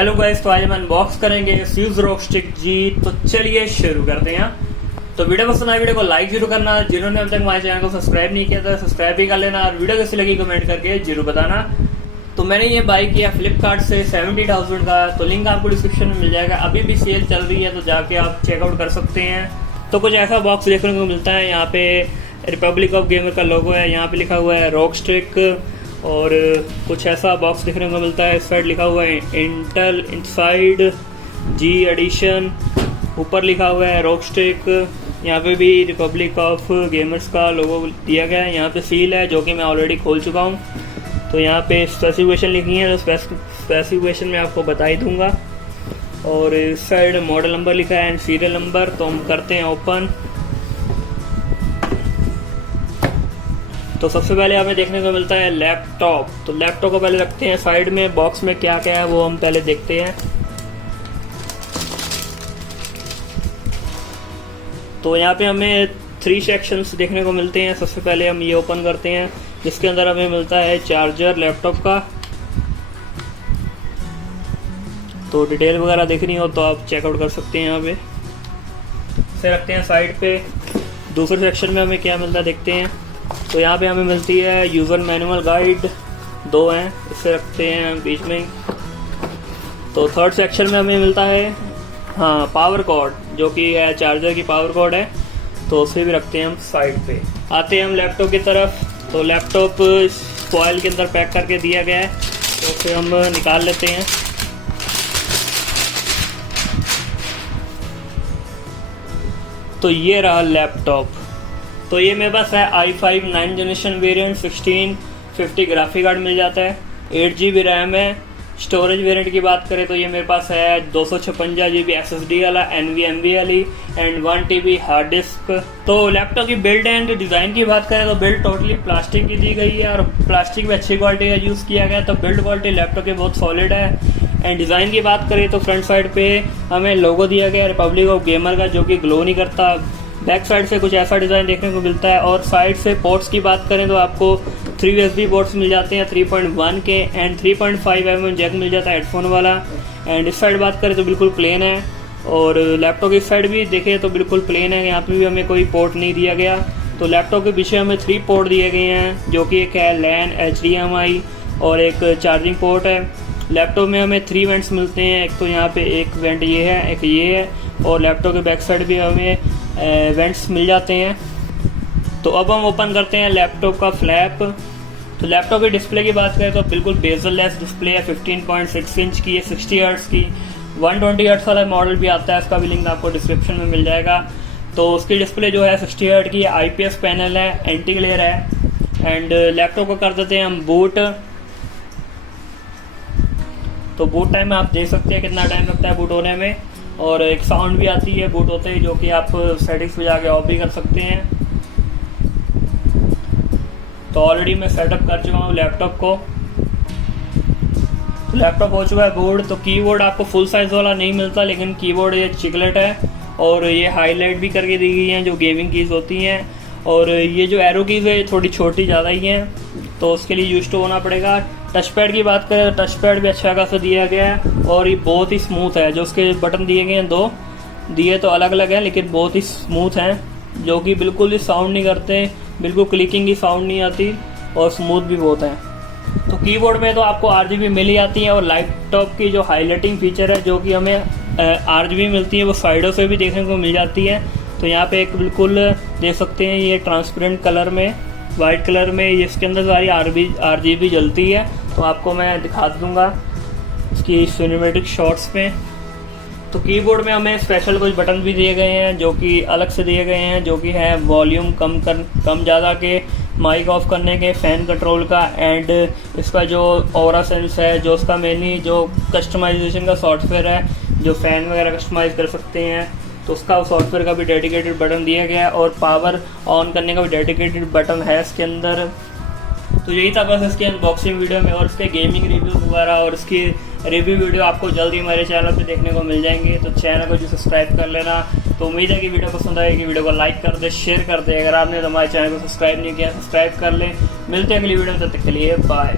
Hello guys, तो आज हम अनबॉक्स करेंगे फ्यूज रॉक स्टिक जी। तो चलिए शुरू करते हैं। तो वीडियो पसंद आए वीडियो को लाइक जरूर करना। जिन्होंने अभी तक हमारे चैनल को सब्सक्राइब नहीं किया तो सब्सक्राइब भी कर लेना और वीडियो कैसी लगी कमेंट करके जरूर बताना। तो मैंने ये बाई किया फ्लिपकार्ट से 70,000 का, तो लिंक आपको डिस्क्रिप्शन में मिल जाएगा। अभी भी सेल चल रही है तो जाके आप चेकआउट कर सकते हैं। तो कुछ ऐसा बॉक्स देखने को मिलता है। यहाँ पे रिपब्लिक ऑफ गेमर का लोगो है, यहाँ पे लिखा हुआ है रॉक स्टिक, और कुछ ऐसा बॉक्स देखने को मिलता है। इस साइड लिखा हुआ है इंटेल इनसाइड जी एडिशन, ऊपर लिखा हुआ है रॉक स्टिक। यहाँ पे भी रिपब्लिक ऑफ गेमर्स का लोगो दिया गया है। यहाँ पे सील है जो कि मैं ऑलरेडी खोल चुका हूँ। तो यहाँ पे स्पेसिफिकेशन लिखी है, तो स्पेसिफिकेशन में आपको बता ही दूंगा। और इस साइड मॉडल नंबर लिखा है एंड सीरियल नंबर। तो हम करते हैं ओपन। तो सबसे पहले हमें देखने को मिलता है लैपटॉप। तो लैपटॉप को पहले रखते हैं साइड में। बॉक्स में क्या क्या है वो हम पहले देखते हैं। तो यहाँ पे हमें 3 सेक्शंस देखने को मिलते हैं। सबसे पहले हम ये ओपन करते हैं, जिसके अंदर हमें मिलता है चार्जर लैपटॉप का। तो डिटेल वगैरह देखनी हो तो आप चेकआउट कर सकते हैं। यहाँ पे इसे रखते हैं साइड पे। दूसरे सेक्शन में हमें क्या मिलता है देखते हैं। तो यहाँ पे हमें मिलती है यूज़र मैनुअल गाइड, 2 हैं, इसे रखते हैं बीच में। तो थर्ड सेक्शन में हमें मिलता है पावर कॉर्ड, जो कि है चार्जर की पावर कॉर्ड है, तो उसे भी रखते हैं हम साइड पे। आते हैं हम लैपटॉप की तरफ। तो लैपटॉप फॉइल के अंदर पैक करके दिया गया है, तो उसे हम निकाल लेते हैं। तो ये रहा लैपटॉप। तो ये मेरे पास है i5 9 generation variant, 1650 graphic card मिल जाता है, 8 GB रैम है। स्टोरेज वेरिएंट की बात करें तो ये मेरे पास है 256 GB SSD वाला, NVMe वाली एंड 1 TB हार्ड डिस्क। तो लैपटॉप की बिल्ड एंड डिज़ाइन की बात करें तो बिल्ड टोटली प्लास्टिक की दी गई है और प्लास्टिक भी अच्छी क्वालिटी का यूज़ किया गया है। तो बिल्ड क्वालिटी लैपटॉप की बहुत सॉलिड है। एंड डिज़ाइन की बात करें तो फ्रंट साइड पे हमें लोगो दिया गया है रिपब्लिक ऑफ गेमर का, जो कि ग्लो नहीं करता। बैक साइड से कुछ ऐसा डिज़ाइन देखने को मिलता है। और साइड से पोर्ट्स की बात करें तो आपको 3 USB पोर्ट्स मिल जाते हैं, 3.1 के एंड 3.5 mm जैक मिल जाता है हेडफोन वाला। एंड इस साइड बात करें तो बिल्कुल प्लेन है। और लैपटॉप की साइड भी देखें तो बिल्कुल प्लेन है, यहाँ पे भी हमें कोई पोर्ट नहीं दिया गया। तो लैपटॉप के पीछे हमें 3 पोर्ट दिए गए हैं, जो कि एक है LAN, HDMI और एक चार्जिंग पोर्ट है। लैपटॉप में हमें 3 वेंट्स मिलते हैं। एक तो यहाँ पे एक वेंट ये है, एक ये है, और लैपटॉप के बैक साइड भी हमें वेंट्स मिल जाते हैं। तो अब हम ओपन करते हैं लैपटॉप का फ्लैप। तो लैपटॉप की डिस्प्ले की बात करें तो बिल्कुल बेजल लेस डिस्प्ले है, 15.6 इंच की है, 60 हर्ट्स की। 120 हर्ट्स वाला मॉडल भी आता है, इसका भी लिंक आपको डिस्क्रिप्शन में मिल जाएगा। तो उसकी डिस्प्ले जो है 60 हर्ट्स की है, IPS पैनल है, एंटी ग्लेयर है। एंड लैपटॉप को कर देते हैं हम बूट। तो बूट टाइम में आप देख सकते हैं कितना टाइम लगता है बूट होने में, और एक साउंड भी आती है बूट होते ही, जो कि आप सेटिंग्स पे जाके ऑफ भी कर सकते हैं। तो ऑलरेडी मैं सेटअप कर चुका हूँ लैपटॉप को। तो लैपटॉप हो चुका है बूट। तो कीबोर्ड आपको फुल साइज वाला नहीं मिलता, लेकिन कीबोर्ड ये चिकलेट है और ये हाईलाइट भी करके दी गई हैं जो गेमिंग कीज़ होती हैं। और ये जो एरो कीज़ है ये थोड़ी छोटी ज़्यादा ही हैं, तो उसके लिए यूज टू होना पड़ेगा। टच पैड की बात करें तो टच पैड भी अच्छा खासा दिया गया है और ये बहुत ही स्मूथ है। जो उसके बटन दिए गए हैं 2 दिए तो अलग अलग हैं, लेकिन बहुत ही स्मूथ हैं, जो कि बिल्कुल ही साउंड नहीं करते, बिल्कुल क्लिकिंग की साउंड नहीं आती और स्मूथ भी बहुत है। तो कीबोर्ड में तो आपको RGB मिल ही जाती है, और लैपटॉप की जो हाईलाइटिंग फीचर है जो कि हमें RGB मिलती है, वो साइडों से भी देखने को मिल जाती है। तो यहाँ पे एक बिल्कुल देख सकते हैं ये ट्रांसपेरेंट कलर में, वाइट कलर में ये इसके अंदर सारी RGB जलती है। तो आपको मैं दिखा दूंगा इसकी सिनेमैटिक शॉट्स में। तो कीबोर्ड में हमें स्पेशल कुछ बटन भी दिए गए हैं, जो कि अलग से दिए गए हैं, जो कि है वॉल्यूम कम ज़्यादा के, माइक ऑफ करने के, फ़ैन कंट्रोल का, एंड इसका जो ऑरा सेंस है, जो उसका मेनली जो कस्टमाइजेशन का सॉफ्टवेयर है, जो फ़ैन वगैरह कस्टमाइज़ कर सकते हैं, तो उसका सॉफ्टवेयर का भी डेडिकेटेड बटन दिया गया है, और पावर ऑन करने का भी डेडिकेटेड बटन है इसके अंदर। तो यही था बस इसकी अनबॉक्सिंग वीडियो में, और इसके गेमिंग रिव्यू वगैरह और इसकी रिव्यू वीडियो आपको जल्दी हमारे चैनल पे देखने को मिल जाएंगे। तो चैनल को जो सब्सक्राइब कर लेना। तो उम्मीद है कि वीडियो पसंद आएगी, वीडियो को लाइक कर दे, शेयर कर दे। अगर आपने हमारे चैनल को सब्सक्राइब नहीं किया सब्सक्राइब कर ले। मिलते हैं अगली वीडियो में, तब तक के लिए बाय।